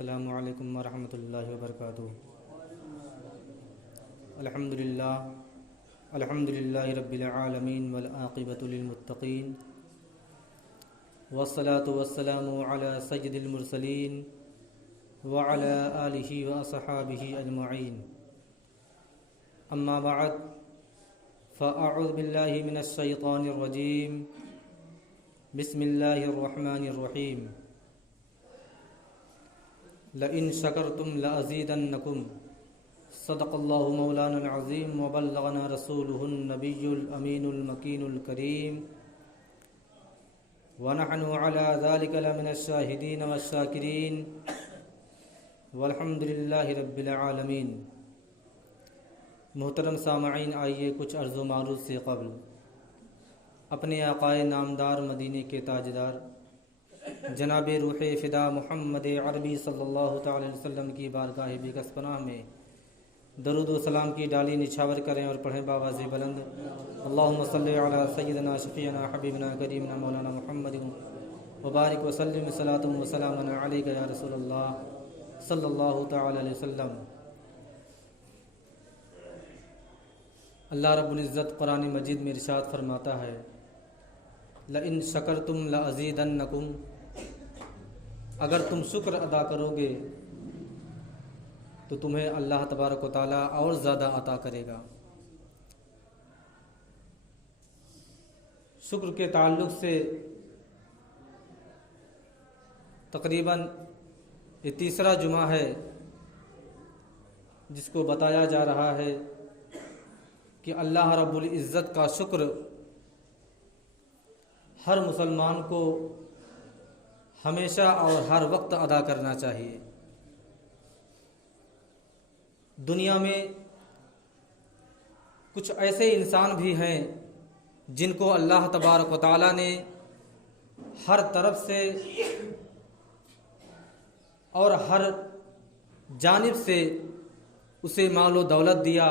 السلام علیکم ورحمۃ اللہ وبرکاتہ۔ الحمدللہ رب العالمین والعاقبۃ للمتقین والصلاة والسلام علی سید المرسلین وعلی آلہ واصحابہ اجمعین، اما بعد فاعوذ باللہ من الشیطان الرجیم، بسم اللہ الرحمن الرحیم۔ لئن شکرتم لأزیدنکم، صدق اللہ مولانا العظیم وبلغنا رسولہ النبی الامین المکین الکریم، ونحن علی ذلک لمن الشاہدین والشاکرین، والحمد للہ رب العالمین۔ محترم سامعین، آئیے کچھ عرض و معروض سے قبل اپنے آقائے نامدار مدینے کے تاجدار جناب روح فدا محمد عربی صلی اللہ تعالی وسلم کی بارگاہ بیکس پناہ میں درود و سلام کی ڈالی نچھاور کریں اور پڑھیں باواز بلند، اللہم صلی علی سیدنا شفیعنا حبیبنا کریمنا مولانا محمد وبارک وسلم صلاۃ و سلام علیک یا رسول اللہ صلی اللہ تعالی علیہ وسلم۔ اللہ رب العزت قرآن مجید میں ارشاد فرماتا ہے، لئن شکرتم لازیدنکم، اگر تم شکر ادا کرو گے تو تمہیں اللہ تبارک و تعالیٰ اور زیادہ عطا کرے گا۔ شکر کے تعلق سے تقریباً یہ تیسرا جمعہ ہے جس کو بتایا جا رہا ہے کہ اللہ رب العزت کا شکر ہر مسلمان کو ہمیشہ اور ہر وقت ادا کرنا چاہیے۔ دنیا میں کچھ ایسے انسان بھی ہیں جن کو اللہ تبارک و تعالیٰ نے ہر طرف سے اور ہر جانب سے اسے مال و دولت دیا۔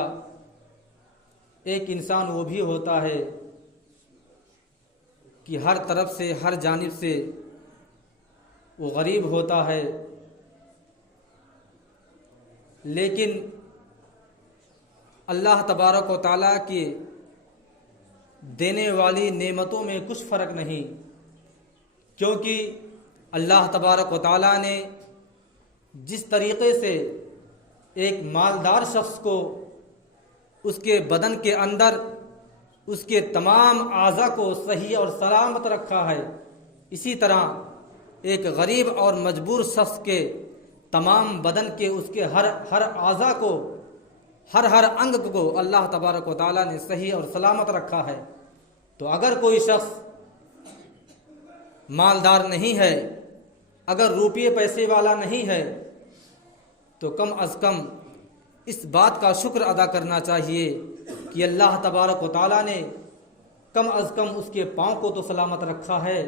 ایک انسان وہ بھی ہوتا ہے کہ ہر طرف سے ہر جانب سے وہ غریب ہوتا ہے، لیکن اللہ تبارک و تعالیٰ کی دینے والی نعمتوں میں کچھ فرق نہیں، کیونکہ اللہ تبارک و تعالیٰ نے جس طریقے سے ایک مالدار شخص کو اس کے بدن کے اندر اس کے تمام اعضاء کو صحیح اور سلامت رکھا ہے، اسی طرح ایک غریب اور مجبور شخص کے تمام بدن کے اس کے ہر اعضاء کو ہر انگ کو اللہ تبارک و تعالیٰ نے صحیح اور سلامت رکھا ہے۔ تو اگر کوئی شخص مالدار نہیں ہے، اگر روپیے پیسے والا نہیں ہے، تو کم از کم اس بات کا شکر ادا کرنا چاہیے کہ اللہ تبارک و تعالیٰ نے کم از کم اس کے پاؤں کو تو سلامت رکھا ہے،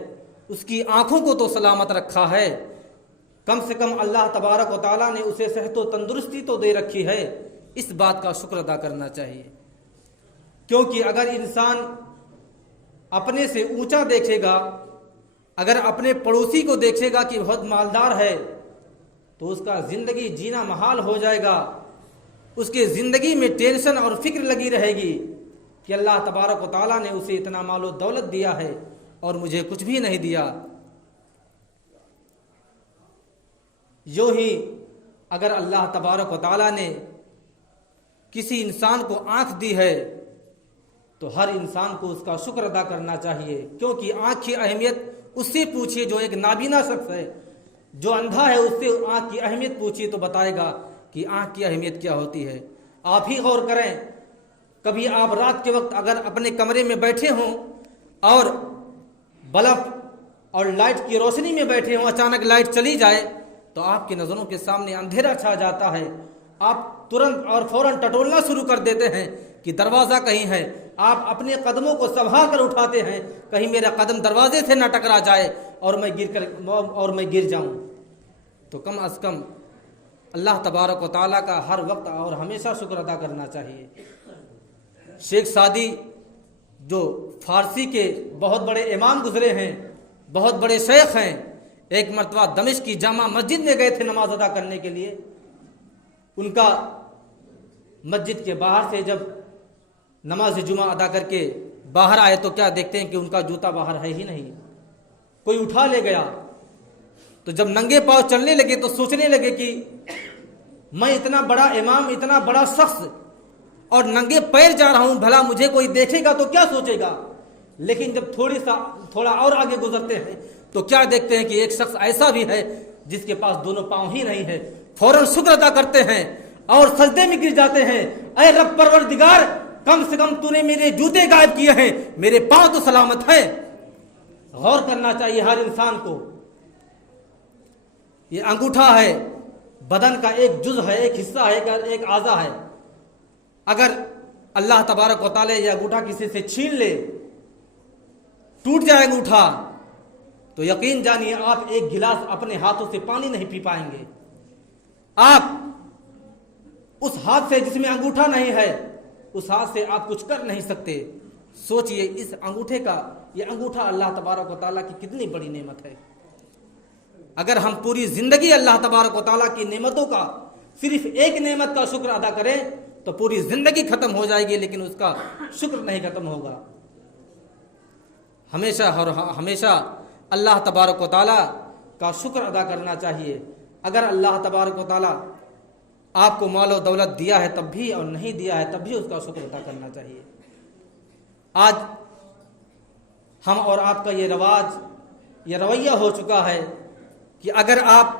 اس کی آنکھوں کو تو سلامت رکھا ہے، کم سے کم اللہ تبارک و تعالیٰ نے اسے صحت و تندرستی تو دے رکھی ہے۔ اس بات کا شکر ادا کرنا چاہیے، کیونکہ اگر انسان اپنے سے اونچا دیکھے گا، اگر اپنے پڑوسی کو دیکھے گا کہ بہت مالدار ہے، تو اس کا زندگی جینا محال ہو جائے گا، اس کے زندگی میں ٹینشن اور فکر لگی رہے گی کہ اللہ تبارک و تعالیٰ نے اسے اتنا مال و دولت دیا ہے اور مجھے کچھ بھی نہیں دیا۔ یوں ہی اگر اللہ تبارک و تعالیٰ نے کسی انسان کو آنکھ دی ہے تو ہر انسان کو اس کا شکر ادا کرنا چاہیے، کیونکہ آنکھ کی اہمیت اس سے پوچھیے جو ایک نابینا شخص ہے، جو اندھا ہے، اس سے آنکھ کی اہمیت پوچھیے تو بتائے گا کہ آنکھ کی اہمیت کیا ہوتی ہے۔ آپ ہی غور کریں، کبھی آپ رات کے وقت اگر اپنے کمرے میں بیٹھے ہوں اور بلب اور لائٹ کی روشنی میں بیٹھے ہوں، اچانک لائٹ چلی جائے تو آپ کی نظروں کے سامنے اندھیرا چھا جاتا ہے، آپ ترنت اور فوراً ٹٹولنا شروع کر دیتے ہیں کہ دروازہ کہیں ہے، آپ اپنے قدموں کو سنبھال کر اٹھاتے ہیں کہیں میرا قدم دروازے سے نہ ٹکرا جائے اور میں گر جاؤں۔ تو کم از کم اللہ تبارک و تعالیٰ کا ہر وقت اور ہمیشہ شکر ادا کرنا چاہیے۔ شیخ سعدی جو فارسی کے بہت بڑے امام گزرے ہیں، بہت بڑے شیخ ہیں، ایک مرتبہ دمشق کی جامع مسجد میں گئے تھے نماز ادا کرنے کے لیے. ان کا مسجد کے باہر سے جب نماز جمعہ ادا کر کے باہر آئے تو کیا دیکھتے ہیں کہ ان کا جوتا باہر ہے ہی نہیں. کوئی اٹھا لے گیا. تو جب ننگے پاؤں چلنے لگے تو سوچنے لگے کہ میں اتنا بڑا امام, اتنا بڑا شخص, اور ننگے پیر جا رہا ہوں, بھلا مجھے کوئی دیکھے گا تو کیا سوچے گا. لیکن جب تھوڑا اور آگے گزرتے ہیں تو کیا دیکھتے ہیں کہ ایک شخص ایسا بھی ہے جس کے پاس دونوں پاؤں ہی نہیں ہے. فوراً شکر ادا کرتے ہیں اور سجدے میں گر جاتے ہیں. اے رب پروردگار, کم سے کم تو نے میرے جوتے غائب کیے ہیں, میرے پاؤں تو سلامت ہیں. غور کرنا چاہیے ہر انسان کو. یہ انگوٹھا ہے, بدن کا ایک جز ہے, ایک حصہ ہے, ایک اعضا ہے. اگر اللہ تبارک و تعالی یہ انگوٹھا کسی سے چھین لے, ٹوٹ جائے انگوٹھا, تو یقین جانیے آپ ایک گلاس اپنے ہاتھوں سے پانی نہیں پی پائیں گے. آپ اس ہاتھ سے جس میں انگوٹھا نہیں ہے, اس ہاتھ سے آپ کچھ کر نہیں سکتے. سوچئے اس انگوٹھے کا, یہ انگوٹھا اللہ تبارک و تعالیٰ کی کتنی بڑی نعمت ہے. اگر ہم پوری زندگی اللہ تبارک و تعالیٰ کی نعمتوں کا, صرف ایک نعمت کا شکر ادا کریں تو پوری زندگی ختم ہو جائے گی, لیکن اس کا شکر نہیں ختم ہوگا. ہمیشہ اللہ تبارک و تعالیٰ کا شکر ادا کرنا چاہیے. اگر اللہ تبارک و تعالیٰ آپ کو مال و دولت دیا ہے تب بھی, اور نہیں دیا ہے تب بھی اس کا شکر ادا کرنا چاہیے. آج ہم اور آپ کا یہ رواج, یہ رویہ ہو چکا ہے کہ اگر آپ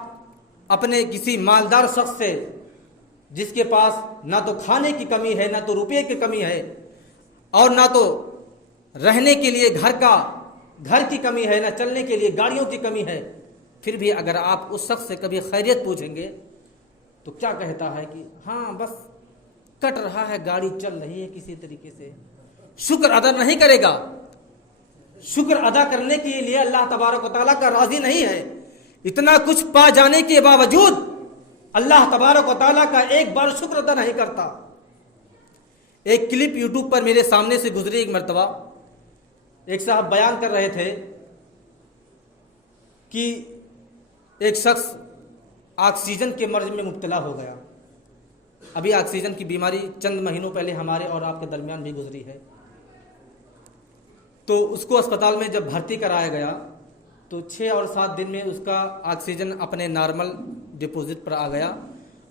اپنے کسی مالدار شخص سے, جس کے پاس نہ تو کھانے کی کمی ہے, نہ تو روپے کی کمی ہے, اور نہ تو رہنے کے لیے گھر کی کمی ہے, نہ چلنے کے لیے گاڑیوں کی کمی ہے, پھر بھی اگر آپ اس شخص سے کبھی خیریت پوچھیں گے تو کیا کہتا ہے کہ ہاں بس کٹ رہا ہے, گاڑی چل رہی ہے کسی طریقے سے. شکر ادا نہیں کرے گا. شکر ادا کرنے کے لیے اللہ تبارک و تعالیٰ کا راضی نہیں ہے. اتنا کچھ پا جانے کے باوجود اللہ تبارک و تعالیٰ کا ایک بار شکر ادا نہیں کرتا. ایک کلپ یوٹیوب پر میرے سامنے سے گزری. ایک مرتبہ ایک صاحب بیان کر رہے تھے کہ ایک شخص آکسیجن کے مرض میں مبتلا ہو گیا. ابھی آکسیجن کی بیماری چند مہینوں پہلے ہمارے اور آپ کے درمیان بھی گزری ہے. تو اس کو اسپتال میں جب بھرتی کرایا گیا تو 6 اور 7 دن میں اس کا آکسیجن اپنے نارمل ڈپوزٹ پر آ گیا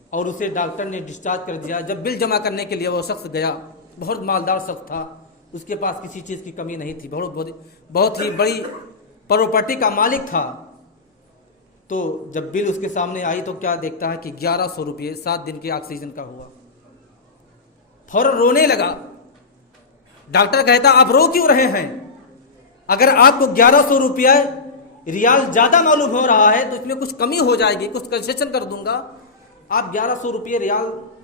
اور اسے ڈاکٹر نے ڈسچارج کر دیا. جب بل جمع کرنے کے لیے وہ شخص گیا, بہت مالدار شخص تھا, اس کے پاس کسی چیز کی کمی نہیں تھی, بہت ہی بڑی پراپرٹی کا مالک تھا. تو جب بل اس کے سامنے آئی تو کیا دیکھتا ہے کہ 1100 روپئے 7 دن کے آکسیجن کا ہوا. فوراً رونے لگا. ڈاکٹر کہتا آپ رو کیوں رہے ہیں؟ اگر آپ کو 1100 روپیہ ریال زیادہ معلوم ہو رہا ہے تو اس میں کچھ کمی ہو جائے گی, کچھ کنسیشن کر دوں گا. آپ 1100 روپئے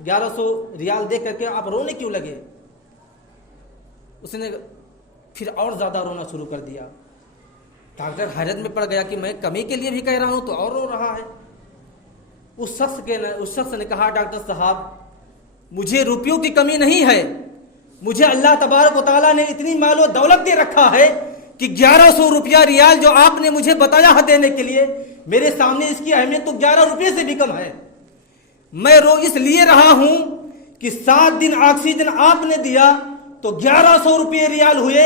1100 ریال دے کر کے آپ رونے کیوں لگے؟ اس نے پھر اور زیادہ رونا شروع کر دیا. ڈاکٹر حیرت میں پڑ گیا کہ میں کمی کے لیے بھی کہہ رہا ہوں تو اور رو رہا ہے. اس شخص نے کہا ڈاکٹر صاحب مجھے روپیوں کی کمی نہیں ہے, مجھے اللہ تبارک و تعالیٰ نے اتنی مال و دولت دے رکھا ہے کہ 1100 روپیہ ریال جو آپ نے مجھے بتایا ہے دینے کے لیے, میرے سامنے اس کی اہمیت تو 11 روپے سے بھی کم ہے. میں رو اس لیے رہا ہوں کہ 7 دن آکسیجن آپ نے دیا تو 1100 روپے ریال ہوئے,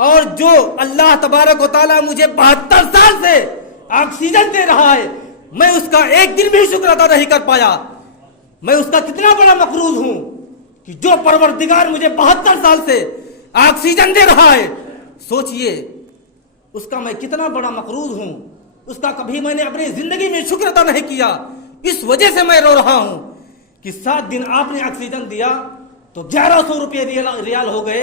اور جو اللہ تبارک و تعالیٰ مجھے 72 سال سے آکسیجن دے رہا ہے, میں اس کا ایک دن بھی شکر ادا نہیں کر پایا. میں اس کا کتنا بڑا مقروض ہوں کہ جو پروردگار مجھے 72 سال سے آکسیجن دے رہا ہے. سوچئے اس کا میں کتنا بڑا مقروض ہوں, اس کا کبھی میں نے اپنی زندگی میں شکر ادا نہیں کیا. اس وجہ سے میں رو رہا ہوں کہ 7 دن آپ نے آکسیجن دیا تو 1100 روپے ریال ہو گئے,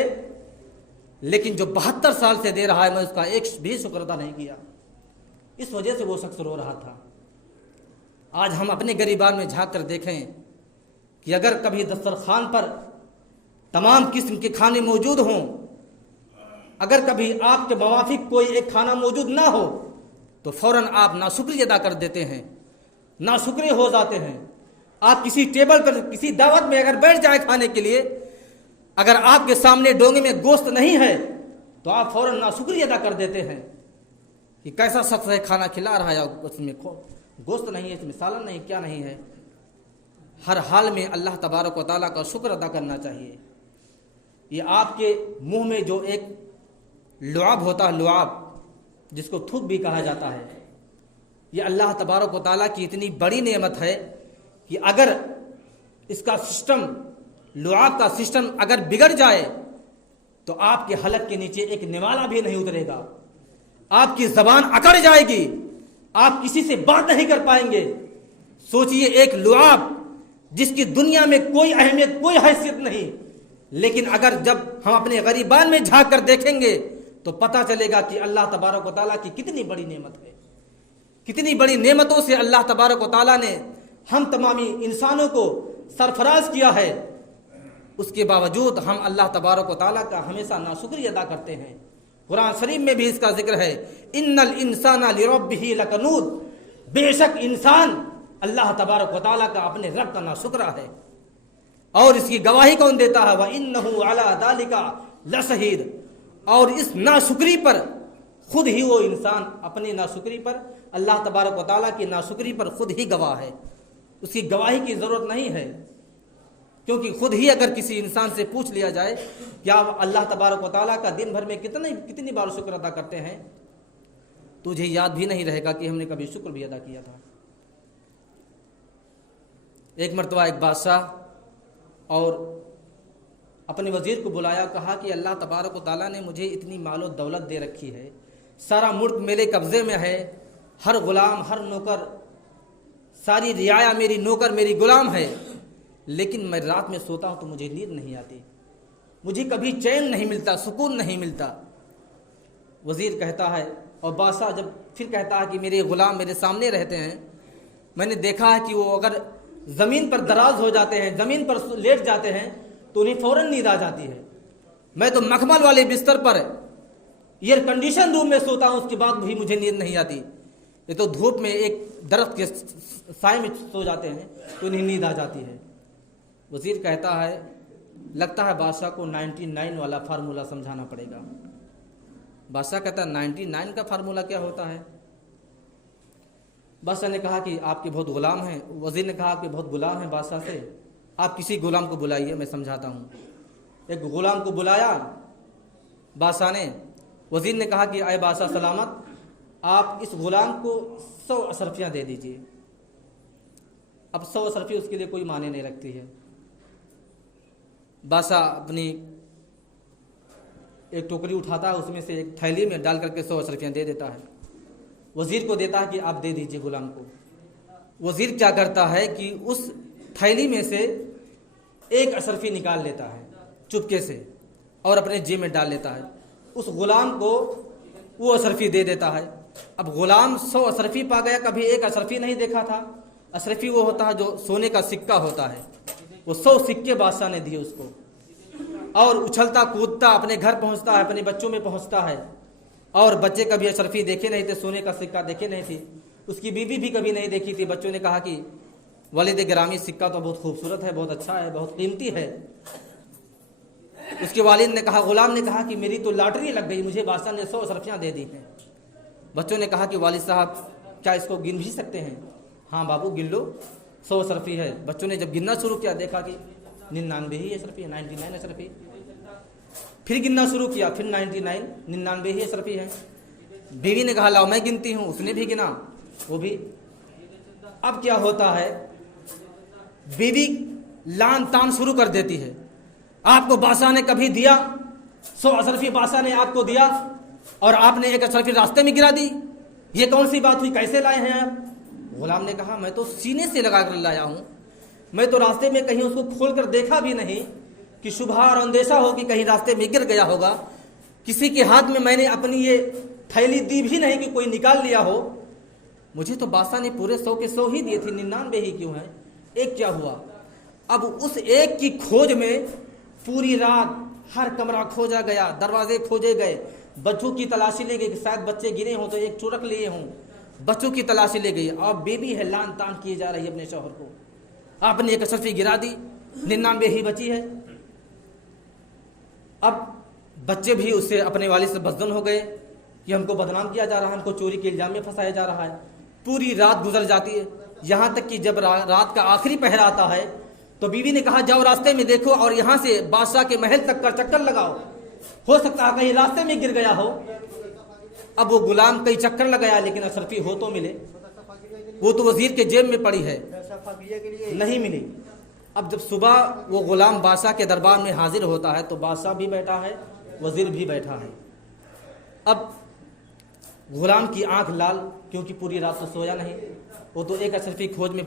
لیکن جو 72 سال سے دے رہا ہے میں اس کا ایک بھی شکر ادا نہیں کیا. اس وجہ سے وہ شخص رو رہا تھا. آج ہم اپنے گریبان میں جھانک کر دیکھیں کہ اگر کبھی دسترخوان پر تمام قسم کے کھانے موجود ہوں, اگر کبھی آپ کے موافق کوئی ایک کھانا موجود نہ ہو تو فوراً آپ ناشکری ادا کر دیتے ہیں, ناشکرے ہو جاتے ہیں. آپ کسی ٹیبل پر کسی دعوت میں اگر بیٹھ جائیں کھانے کے لیے, اگر آپ کے سامنے ڈونگے میں گوشت نہیں ہے تو آپ فوراً ناشکری ادا کر دیتے ہیں. کہ کیسا شخص ہے کھانا کھلا رہا ہے، اس میں گوشت نہیں ہے، اس میں سالن نہیں، کیا نہیں ہے۔ ہر حال میں اللہ تبارک و تعالیٰ کا شکر ادا کرنا چاہیے۔ یہ آپ کے منہ میں جو ایک لعاب ہوتا ہے، لعاب جس کو تھوک بھی کہا جاتا ہے، یہ اللہ تبارک و تعالیٰ کی اتنی بڑی نعمت ہے کہ اگر اس کا سسٹم، لعاب کا سسٹم اگر بگڑ جائے تو آپ کے حلق کے نیچے ایک نوالا بھی نہیں اترے گا، آپ کی زبان اکڑ جائے گی، آپ کسی سے بات نہیں کر پائیں گے۔ سوچئے ایک لعاب جس کی دنیا میں کوئی اہمیت، کوئی حیثیت نہیں، لیکن اگر جب ہم اپنے غریبان میں جھانک کر دیکھیں گے تو پتہ چلے گا کہ اللہ تبارک و تعالیٰ کی کتنی بڑی نعمت ہے، کتنی بڑی نعمتوں سے اللہ تبارک و تعالیٰ نے ہم تمامی انسانوں کو سرفراز کیا ہے۔ اس کے باوجود ہم اللہ تبارک و تعالیٰ کا ہمیشہ ناشکری ادا کرتے ہیں۔ قرآن شریف میں بھی اس کا ذکر ہے، ان الانسان لربہ لکنود، بے شک انسان اللہ تبارک و تعالیٰ کا اپنے رب کا ناشکرا ہے، اور اس کی گواہی کون دیتا ہے؟ وَإِنَّهُ عَلَىٰ ذَلِكَ لَشَهِيدٌ، اور اس ناشکری پر خود ہی وہ انسان اپنی ناشکری پر، اللہ تبارک و تعالیٰ کی ناشکری پر خود ہی گواہ ہے، اس کی گواہی کی ضرورت نہیں ہے، کیونکہ خود ہی اگر کسی انسان سے پوچھ لیا جائے کہ آپ اللہ تبارک و تعالیٰ کا دن بھر میں کتنی بار شکر ادا کرتے ہیں، تجھے یاد بھی نہیں رہے گا کہ ہم نے کبھی شکر بھی ادا کیا تھا۔ ایک مرتبہ ایک بادشاہ اور اپنے وزیر کو بلایا، کہا کہ اللہ تبارک و تعالیٰ نے مجھے اتنی مال و دولت دے رکھی ہے، سارا ملک میرے قبضے میں ہے، ہر غلام، ہر نوکر، ساری رعایا میری نوکر، میری غلام ہے، لیکن میں رات میں سوتا ہوں تو مجھے نیند نہیں آتی، مجھے کبھی چین نہیں ملتا، سکون نہیں ملتا۔ وزیر کہتا ہے، اور بادشاہ جب پھر کہتا ہے کہ میرے غلام میرے سامنے رہتے ہیں، میں نے دیکھا ہے کہ وہ اگر زمین پر دراز ہو جاتے ہیں، زمین پر لیٹ جاتے ہیں تو انہیں فوراً نیند آ جاتی ہے، میں تو مخمل والے بستر پر ایئر کنڈیشن روم میں سوتا ہوں، اس کے بعد بھی مجھے نیند نہیں آتی، یہ تو دھوپ میں ایک درخت کے سائے میں سو جاتے ہیں تو انہیں نیند آ جاتی ہے۔ وزیر کہتا ہے، لگتا ہے بادشاہ کو 99 والا فارمولہ سمجھانا پڑے گا۔ بادشاہ کہتا ہے 99 کا فارمولہ کیا ہوتا ہے؟ بادشاہ نے کہا کہ آپ کے بہت غلام ہیں، وزیر نے کہا کہ بہت غلام ہیں بادشاہ سے، آپ کسی غلام کو بلائیے، میں سمجھاتا ہوں۔ ایک غلام کو بلایا بادشاہ نے، وزیر نے کہا کہ اے بادشاہ سلامت، آپ اس غلام کو 100 اشرفیاں دے دیجئے۔ اب 100 اشرفی اس کے لیے کوئی معنی نہیں رکھتی ہے۔ بادشاہ اپنی ایک ٹوکری اٹھاتا ہے، اس میں سے ایک تھیلی میں ڈال کر کے 100 اشرفیاں دے دیتا ہے، وزیر کو دیتا ہے کہ آپ دے دیجئے غلام کو۔ وزیر کیا کرتا ہے کہ اس تھیلی میں سے ایک اشرفی نکال لیتا ہے چپکے سے اور اپنے جیب میں ڈال لیتا ہے، اس غلام کو وہ اشرفی دے دیتا ہے۔ اب غلام 100 اشرفی پا گیا، کبھی ایک اشرفی نہیں دیکھا تھا۔ اشرفی وہ ہوتا ہے جو سونے کا سکہ ہوتا ہے، وہ 100 سکے بادشاہ نے دیے اس کو، اور اچھلتا کودتا اپنے گھر پہنچتا ہے، اپنے بچوں میں پہنچتا ہے، اور بچے کبھی اشرفی دیکھے نہیں تھے، سونے کا سکہ دیکھے نہیں تھے، اس کی بیوی بھی کبھی نہیں دیکھی تھی۔ بچوں نے کہا کہ والد گرامی سکہ تو بہت خوبصورت ہے، بہت اچھا ہے، بہت قیمتی ہے۔ اس کے والد نے کہا، غلام نے کہا کہ میری تو لاٹری لگ گئی، مجھے بادشاہ نے 100 اشرفیاں دے دی ہیں۔ بچوں نے کہا کہ والد صاحب کیا اس کو گن بھی سکتے ہیں؟ ہاں بابو گن لو، 100 اشرفی ہے۔ بچوں نے جب گننا شروع کیا، دیکھا کہ 99 ہی اشرفی ہے، 99 اشرفی۔ پھر گننا شروع کیا، پھر 99 ہی اشرفی ہے۔ بیوی نے کہا لاؤ میں گنتی ہوں، اس نے بھی گنا، وہ بھی۔ اب کیا ہوتا ہے، بیوی لان تان شروع کر دیتی ہے، آپ کو بادشاہ نے کبھی دیا 100 اشرفی، بادشاہ نے آپ کو دیا اور آپ نے ایک اشرفی راستے میں گرا دی، یہ کون سی بات ہوئی، کیسے لائے ہیں آپ؟ غلام نے کہا میں تو سینے سے لگا کر لایا ہوں، میں تو راستے میں کہیں اس کو کھول کر دیکھا بھی نہیں کہ شبہ اور اندیشہ ہو کہ کہیں راستے میں گر گیا ہوگا، کسی کے ہاتھ میں نے اپنی یہ تھیلی دی بھی نہیں کہ کوئی نکال لیا ہو، مجھے تو بادشاہ نے پورے 100 کے 100 ہی دیے تھے، 99 ہی کیوں ہیں، ایک کیا ہوا؟ اب اس ایک کی کھوج میں پوری رات ہر کمرہ کھوجا گیا، دروازے کھوجے گئے، بچوں کی تلاشی لے گئی کہ شاید بچے گرے ہوں تو ایک چورک لیے ہوں، بچوں کی تلاشی لے گئی، اور بیوی ہے لان تان کیے جا رہی ہے اپنے شوہر کو، آپ نے ایک اشرفی گرا دی، 99 ہی بچی ہے۔ اب بچے بھی اس سے اپنے والد سے بزدل ہو گئے کہ ہم کو بدنام کیا جا رہا ہے، ہم کو چوری کے الزام میں پھنسایا جا رہا ہے۔ پوری رات گزر جاتی ہے، یہاں تک کہ جب رات کا آخری پہر آتا ہے تو بیوی نے کہا جاؤ راستے میں دیکھو اور یہاں سے بادشاہ کے محل تک کا چکر لگاؤ، ہو سکتا ہے کہیں راستے میں گر گیا ہو۔ اب وہ غلام کئی چکر لگایا لیکن اشرفی ہو تو ملے، وہ تو وزیر کے جیب میں پڑی ہے، نہیں ملی۔ اب جب صبح وہ غلام بادشاہ کے دربار میں حاضر ہوتا ہے تو بادشاہ بھی بیٹھا ہے، وزیر بھی بیٹھا ہے۔ اب غلام کی آنکھ لال، کیونکہ پوری رات تو سویا نہیں، وہ تو ایک اشرفی کھوج میں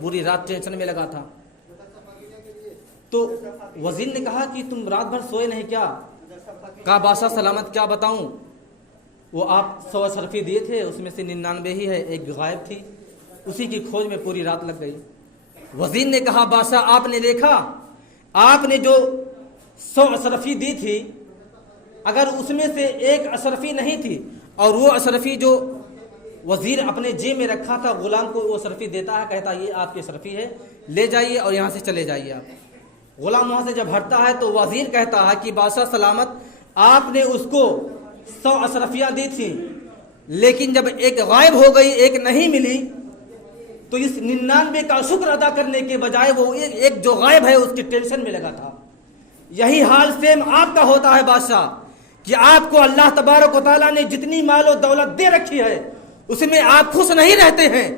پوری رات ٹینشن میں لگا تھا۔ تو وزیر نے کہا کہ تم رات بھر سوئے نہیں کیا؟ کہا بادشاہ سلامت کیا بتاؤں، وہ آپ 100 اشرفی دیے تھے، اس میں سے 99 ہی ہے، ایک غائب تھی، اسی کی کھوج میں پوری رات لگ گئی۔ وزیر نے کہا بادشاہ آپ نے دیکھا، آپ نے جو 100 اشرفی دی تھی، اگر اس میں سے ایک اشرفی نہیں تھی اور وہ اشرفی جو وزیر اپنے جیب میں رکھا تھا غلام کو وہ اشرفی دیتا ہے، کہتا یہ آپ کی اشرفی ہے، لے جائیے اور یہاں سے چلے جائیے آپ۔ غلام وہاں سے جب ہٹتا ہے تو وزیر کہتا ہے کہ بادشاہ سلامت آپ نے اس کو 100 اشرفیاں دی تھی، لیکن جب ایک غائب ہو گئی، ایک نہیں ملی، تو اس 99 کا شکر ادا کرنے کے بجائے وہ ایک جو غائب ہے اس کی ٹینشن میں لگا تھا۔ یہی حال سیم آپ کا ہوتا ہے بادشاہ، کہ آپ کو اللہ تبارک و تعالیٰ نے جتنی مال و دولت دے رکھی ہے اس میں آپ خوش نہیں رہتے ہیں،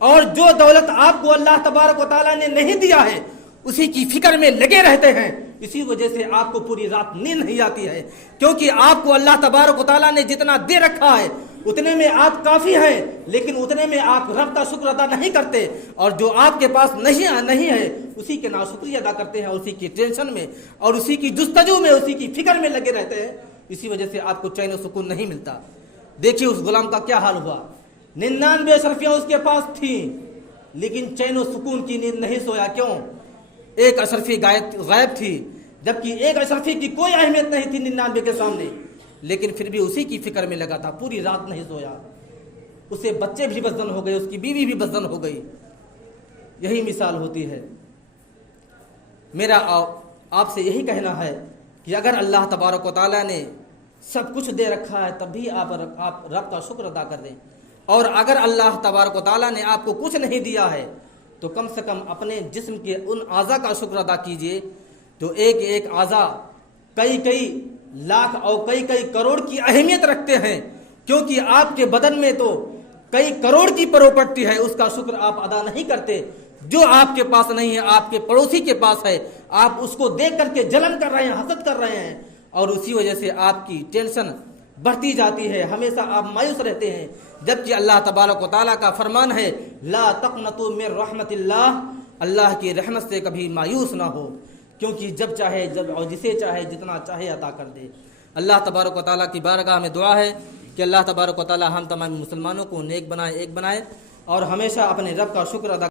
اور جو دولت آپ کو اللہ تبارک و تعالیٰ نے نہیں دیا ہے اسی کی فکر میں لگے رہتے ہیں۔ اسی وجہ سے آپ کو پوری رات نیند نہیں آتی ہے، کیونکہ آپ کو اللہ تبارک و تعالیٰ نے جتنا دے رکھا ہے اتنے میں آپ کافی ہیں، لیکن اتنے میں آپ رب کا شکر ادا نہیں کرتے، اور جو آپ کے پاس نہیں ہے اسی کے ناشکری ادا کرتے ہیں، اسی کی ٹینشن میں اور اسی کی جستجو میں، اسی کی فکر میں لگے رہتے ہیں۔ اسی وجہ سے آپ کو چین و سکون نہیں ملتا۔ دیکھیے اس غلام کا کیا حال ہوا، 99 اشرفیاں اس کے پاس تھیں لیکن چین و سکون کی نیند نہیں سویا۔ کیوں؟ ایک اشرفی غائب تھی، جبکہ ایک اشرفی کی کوئی اہمیت نہیں تھی 99 کے سامنے، لیکن پھر بھی اسی کی فکر میں لگا تھا، پوری رات نہیں سویا۔ اسے بچے بھی بدزن ہو گئے، اس کی بیوی بھی بدزن ہو گئی۔ یہی مثال ہوتی ہے۔ میرا آپ سے یہی کہنا ہے کہ اگر اللہ تبارک و تعالیٰ نے سب کچھ دے رکھا ہے تب بھی آپ رب کا شکر ادا کر دیں، اور اگر اللہ تبارک و تعالیٰ نے آپ کو کچھ نہیں دیا ہے تو کم سے کم اپنے جسم کے ان اعضاء کا شکر ادا کیجئے جو ایک ایک اعضاء کئی لاکھ اور کئی کروڑ کی اہمیت رکھتے ہیں، کیونکہ آپ کے بدن میں تو کئی کروڑ کی پراپرٹی ہے، اس کا شکر آپ ادا نہیں کرتے۔ جو آپ کے پاس نہیں ہے آپ کے پڑوسی کے پاس ہے، آپ اس کو دیکھ کر کے جلن کر رہے ہیں، حسد کر رہے ہیں، اور اسی وجہ سے آپ کی ٹینشن بڑھتی جاتی ہے، ہمیشہ آپ مایوس رہتے ہیں، جبکہ اللہ تبارک و تعالیٰ کا فرمان ہے لا تقنطوا من رحمت اللہ، اللہ کی رحمت سے کبھی مایوس نہ ہو، کیونکہ جب چاہے اور جسے چاہے جتنا چاہے عطا کر دے۔ اللہ تبارک و تعالیٰ کی بارگاہ میں دعا ہے کہ اللہ تبارک و تعالیٰ ہم تمام مسلمانوں کو نیک بنائے، ایک بنائے، اور ہمیشہ اپنے رب کا شکر ادا